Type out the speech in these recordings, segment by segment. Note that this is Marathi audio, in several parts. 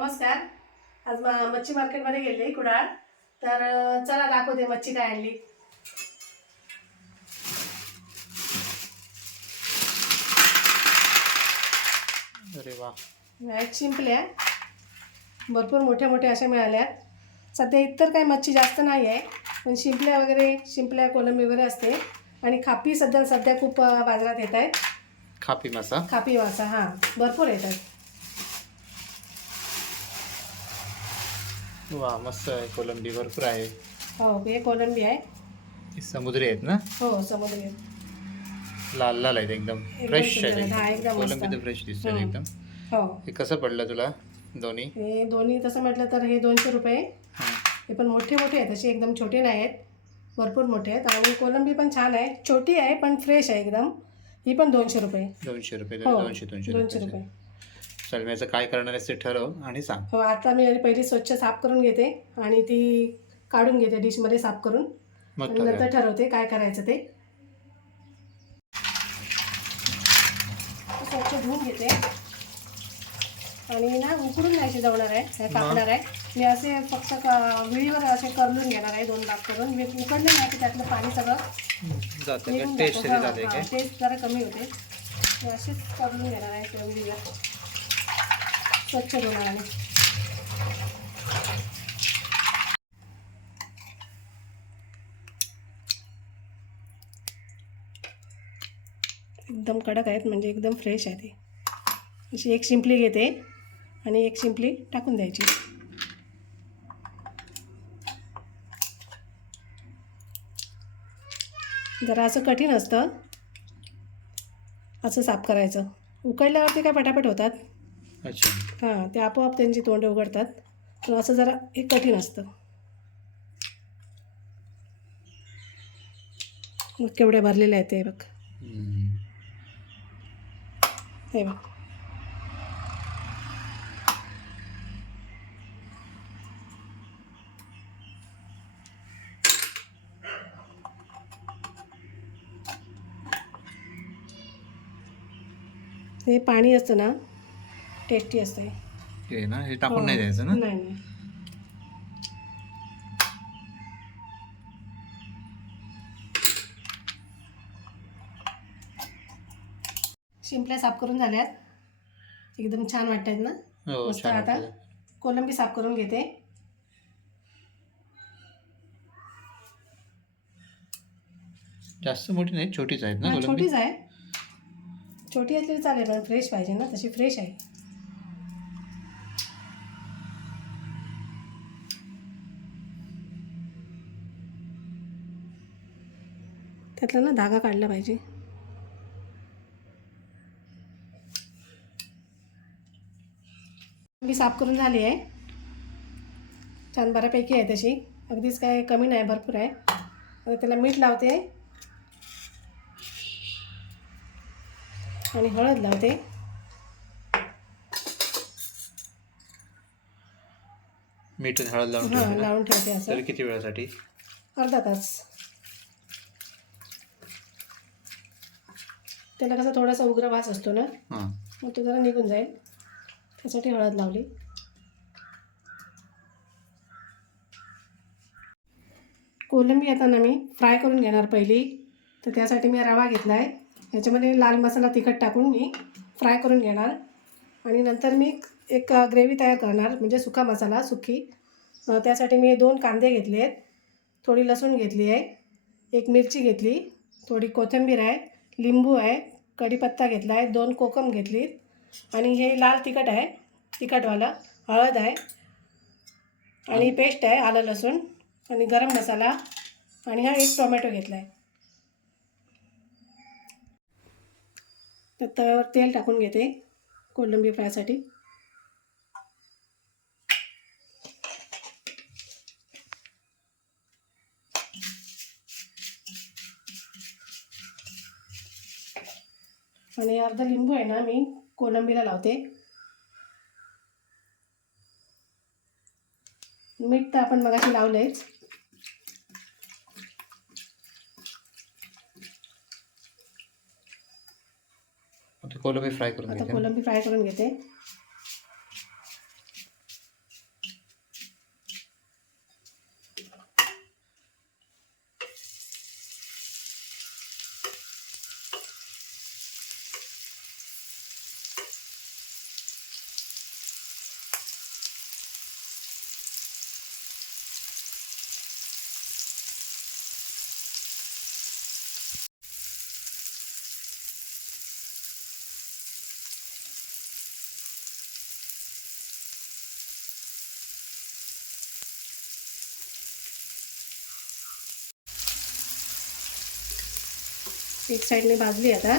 नमस्कार. आज म- मच्छी मार्केटमध्ये गेले कुडाळ. तर चला दाखवते मच्छी काय आणली. अरे वा. शिंपल्या भरपूर मोठ्या मोठ्या अशा मिळाल्या सध्या इतर काही मच्छी जास्त नाही आहे पण शिंपल्या वगैरे शिंपल्या कोलंबी वगैरे असते. आणि खापी सध्या सध्या खूप बाजारात येत आहेत. खापी मासा. खापी मासा हां. भरपूर येतात. वा मस्त आहे. कोलंबी भरपूर आहे. हो हे कोलंबी आहे. हे समुद्री आहेत ना? हो समुद्री लाल लाल आहेत एकदम. एकदम फ्रेश सुंदर आहेत. आहेत. हा, एकदम. एकदम मस्त. कोलंबी तर फ्रेश दिसतात हम्म. एकदम. हो. हे कसं पडलं तुला दोन्ही? हे दोन्ही तसं म्हटलं तर हे दोनशे रुपये. हां. हे पण मोठे मोठे आहेत. असे एकदम छोटे नाही आहेत. भरपूर मोठे आहेत. आणि कोलंबी पण छान आहे. छोटी आहे पण फ्रेश आहे एकदम. ही पण दोनशे रुपये. दोनशे रुपये हो दोनशे दोनशे दोनशे रुपये. रुपये. चल मी याचं काय करणार आहेस ते ठरव आणि सांग. हो आता मी आधी पहिली स्वच्छ साफ करून घेते आणि ती काढून घेते डिशमध्ये साफ करून. मग आणि ठरव. नंतर ठरवते काय करायचं ते. स्वच्छ धुवून घेते. आणि ना उकडून नाही शिजवणार आहे हे कापणार आहे. मी असे फक्त क- विळीवर असे करलून घेणार आहे दोन भाग करून. मी उकडले नाही की त्यातलं पाणी सगळं जातं निघून का टेस्ट जातं. तरी हां, जाते हां, काय टेस्ट जरा कमी होते. मी अशीच करून घेणार आहे त्या विळीवर. स्वच्छ धुणार एकदम कडक आहेत म्हणजे एकदम फ्रेश आहे ते. अशी एक शिंपली घेते आणि एक शिंपली टाकून द्यायची. जरा असं कठीण असतं असं साफ करायचं. उकळल्यावरती काय पटापट होतात? अच्छा. हां ते आपोआप त्यांची तोंडे उघडतात. पण असं जरा हे कठीण असतं. मग केवढे भरलेले आहेत ते बघ. हम्म. हे बघ. हे पाणी असतं ना टेस्टी असतं. हे. हे ना हे टाकून हो. नाही द्यायचं ना? नाही नाही. शिंपल्या साफ करून झाल्यात. एकदम छान वाटतात ना? हो मस्त छान आता वाटतं. कोलंबी साफ करून घेते. जास्त मोठी नाही छोटीच आहेत ना हा कोलंबी? छोटीच आहे. छोटी असली तरी चालेल पण फ्रेश पाहिजे ना तशी फ्रेश आहे. त्यातला ना धागा काढला पाहिजे. मी साफ करून झाली आहे. छान बऱ्यापैकी आहे तशी. अगदीच काय कमी नाही भरपूर आहे. आता त्याला मीठ लावते. आणि हळद लावते. मीठ हळद लावून लावून ठेवते असं. किती वेळासाठी? अर्धा तास. त्याला कसं थोडासा उग्र वास असतो ना मग तो जरा निघून जाईल. त्यासाठी हळद लावली. कोलंबी आता ना मी फ्राय करून घेणार पहिली. तर त्यासाठी मी रवा घेतला आहे याच्यामध्ये लाल मसाला तिखट टाकून मी फ्राय करून घेणार. आणि नंतर मी एक ग्रेव्ही तयार करणार म्हणजे सुका मसाला सुकी. त्यासाठी मी दोन कांदे घेतले आहेत थोडी लसूण घेतली आहे. एक मिरची घेतली. थोडी कोथिंबीर आहे. लिंबू आहे कढीपत्ता घेतला आहे दोन कोकम घेतली आणि हे लाल तिखट आहे तिखटवालं. हळद आहे. आणि पेस्ट आहे आलं लसूण. आणि गरम मसाला. आणि हा एक टोमॅटो घेतला आहे तर तव्यावर तेल टाकून घेते कोलंबी फ्रायसाठी. आणि अर्धा लिंबू आहे ना मी कोलंबीला लावते. मीठ तर आपण मगाशी लावलंयच. कोलंबी फ्राय करून आता? कोलंबी फ्राय करून घेते. एक साईडने भाजली आता.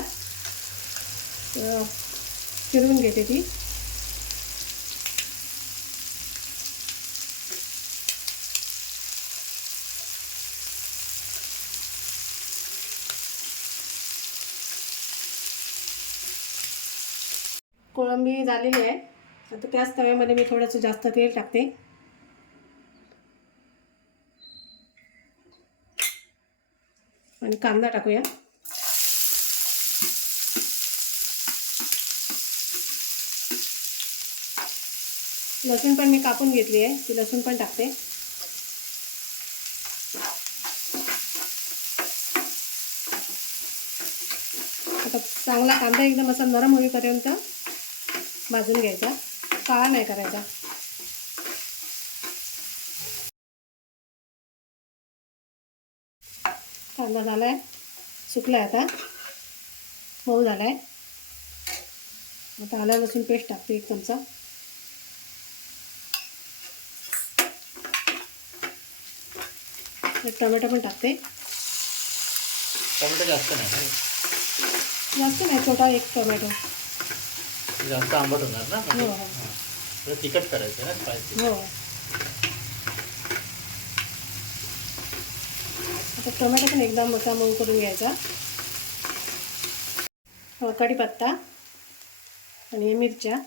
फिरवून घेते ती. कोळंबी झालेली आहे. आता त्याच तव्यामध्ये मी थोडंसं जास्त तेल टाकते. आणि कांदा टाकूया. लसूण पण मी कापून घेतली आहे. ती लसूण पण टाकते. आता चांगला कांदा एकदम असा नरम होईपर्यंत भाजून घ्यायचा. काळा नाही करायचा. कांदा झाला आहे सुकला आहे आता. मऊ झाला आहे आता आलं लसूण पेस्ट टाकते एक चमचा. एक टोमॅटो पण टाकते. टोमॅटो जास्त नाही जास्त नाही छोटा एक टोमॅटो. जास्त आंबट होणार ना? हो, हो. हां. थोडं तिखट करायचं ना स्पायसी हो. आता टोमॅटो पण एकदम मोठा मऊ करून घ्यायचा. हो, कढीपत्ता आणि मिरच्या.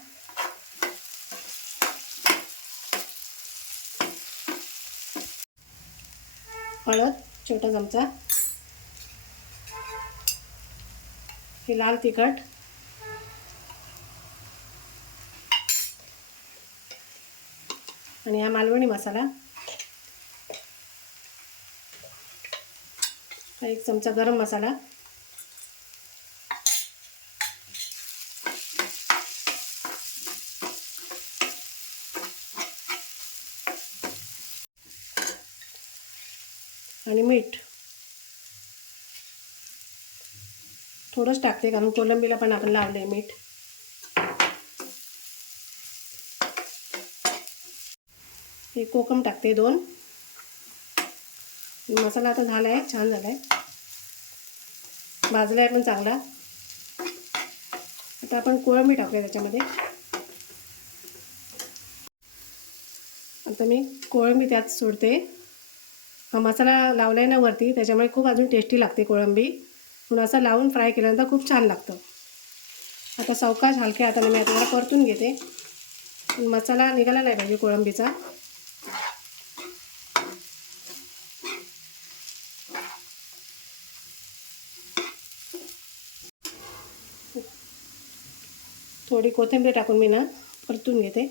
हळद छोटा चमचा. हे लाल तिखट. आणि हा मालवणी मसाला. हा एक चमचा गरम मसाला. आणि मीठ. थोडंच टाकते कारण कोलंबीला पण आपण लावलं आहे मीठ. हे कोकम टाकते दोन. मसाला आता झाला आहे छान झाला आहे भाजला आहे पण चांगला. आता आपण कोळंबी टाकूया त्याच्यामध्ये. आता मी कोळंबी त्यात सोडते. हा मसाला लावला आहे ना वरती त्याच्यामुळे खूप अजून टेस्टी लागते कोळंबी. म्हणून असं लावून फ्राय केल्यानंतर खूप छान लागतं. आता सावकाश हलक्या हाताने मी आता परतून घेते. मसाला निघाला नाही पाहिजे कोळंबीचा. थोडी कोथिंबीर टाकून मी ना परतून घेते.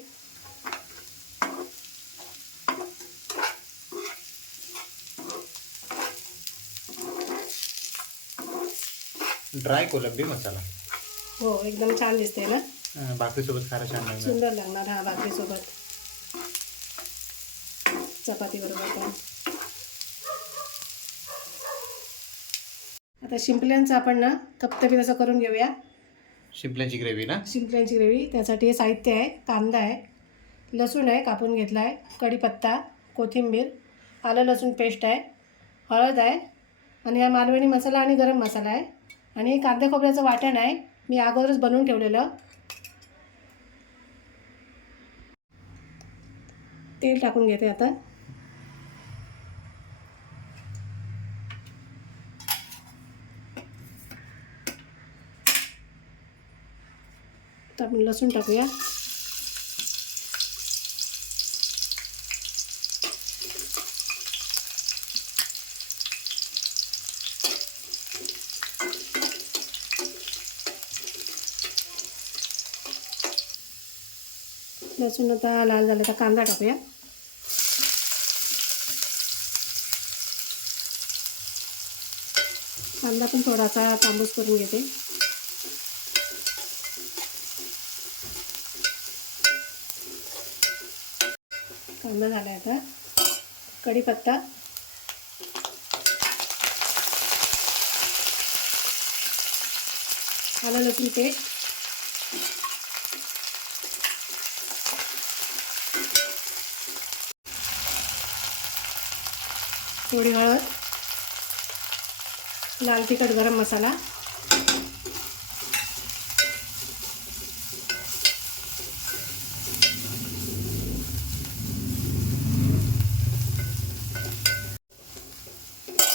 ड्राय कोलंबी मसाला. हो एकदम छान दिसते ना? भाकरीसोबत खायला छान लागणार. सुंदर लागणार हा भाकरीसोबत. चपाती बरोबर पण. आता शिंपल्यांचं आपण ना थपथपीत असं करून घेऊया. शिंपल्याची ग्रेव्ही ना? शिंपल्यांची ग्रेव्ही. त्यासाठी हे साहित्य आहे कांदा आहे लसूण आहे कापून घेतला आहे कढीपत्ता कोथिंबीर आलं लसूण पेस्ट आहे हळद आहे आणि हा मालवणी मसाला आणि गरम मसाला आहे. आणि हे कांदा खोबऱ्याचं वाटण आहे. मी अगोदरच बनवून ठेवलेलं. तेल टाकून घेते आता. तर आपण लसूण टाकूया. लसूण आता लाल झाला तर कांदा टाकूया. कांदा पण थोडासा तांबूस करून घेते. कांदा झाला आता. कढीपत्ता. आलं लसूण पेस्ट. थोडी हळद लाल तिखट गरम मसाला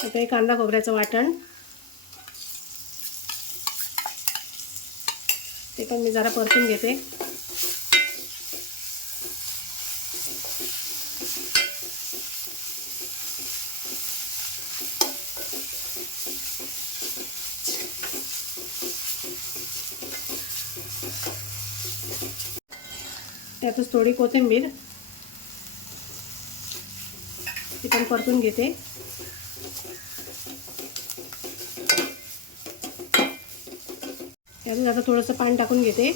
आता हे कांदा खोबऱ्याचं वाटण. ते पण मी जरा परतून घेते. त्यातच थोडी कोथिंबीर ती पण परतून घेते. त्यातच आता थोडंसं पाणी टाकून घेते.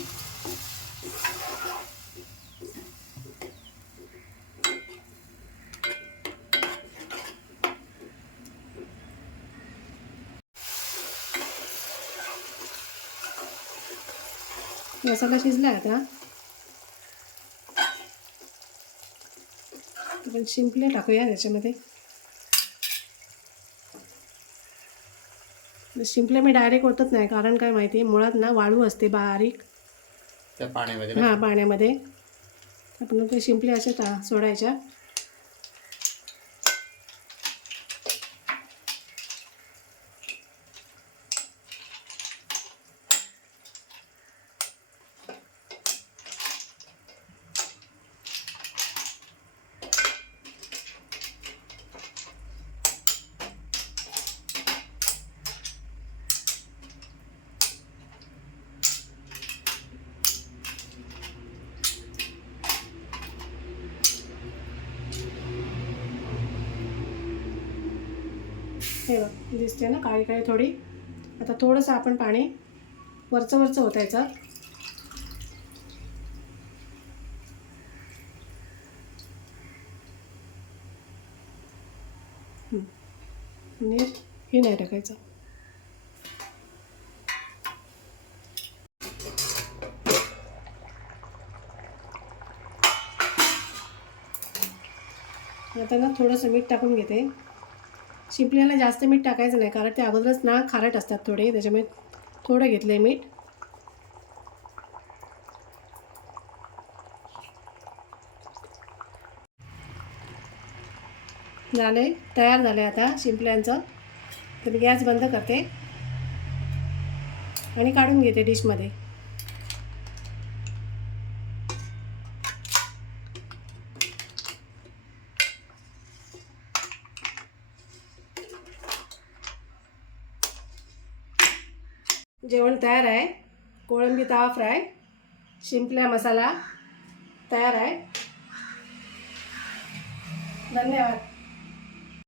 मसाला शिजला आता. आपण शिंपले टाकूया त्याच्यामध्ये. शिंपले मी डायरेक्ट ओतत नाही कारण काय माहिती मुळात ना वाळू असते बारीक. त्या पाण्यामध्ये हां पाण्यामध्ये. आपण ते शिंपले असे टा सोडायच्या. हे बघ दिसते ना काळी काळी थोडी. आता थोडंसं आपण पाणी वरचं वरचं ओतायचं. हं. हे नाही टाकायचं. आता ना थोडंसं मीठ टाकून घेते. शिंपल्याला जास्त मीठ टाकायचं नाही कारण ते अगोदरच ना खारट असतात थोडे त्याच्यामुळे थोडं घेतलं आहे मीठ. झाले तयार झाले आता शिंपल्यांचं. तर मी गॅस बंद करते आणि काढून घेते डिशमध्ये. जेवण तयार आहे. कोळंबी तवा फ्राय शिंपल्या मसाला तयार आहे. धन्यवाद.